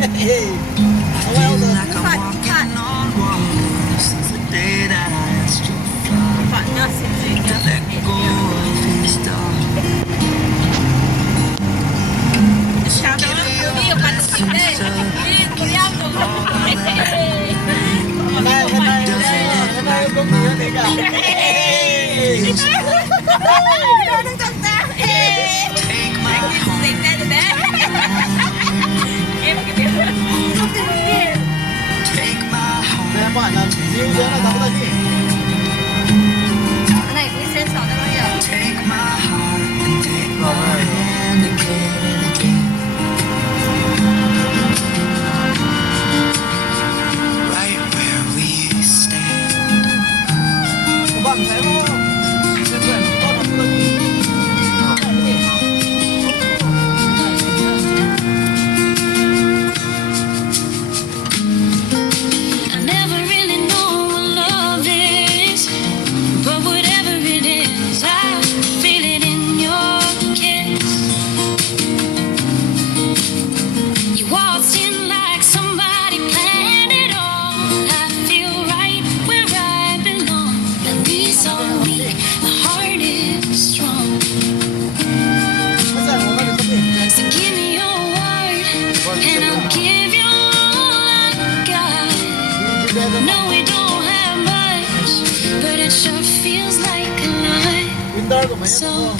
เอาไว้เอาเลย phạt phạt phạt nhá xin gì nhá chào đó đi ở mặt xịn đây đi cùng nhau cùng Hôm nay có gì hết đấy cả. đâu đang tặng ta xịn đây rồi đấy em cái biết Nè bạn là yêu giữa là đóng tay gì? cái này cũng xem sỏ đâu nhỉ Bạn sẽ có tuyên truyền tốt hơn tôi gì? I never really know what love is, but whatever it is, I feel it in your kiss. You walked in like somebody planned it all. I feel right where I belong. At least on me, my heart is strong. Bây giờ nó là gì? So give me your word, and I'll give you all I got. No, we don't have much, but it sure feels like a lot. Winter của mấy em So không?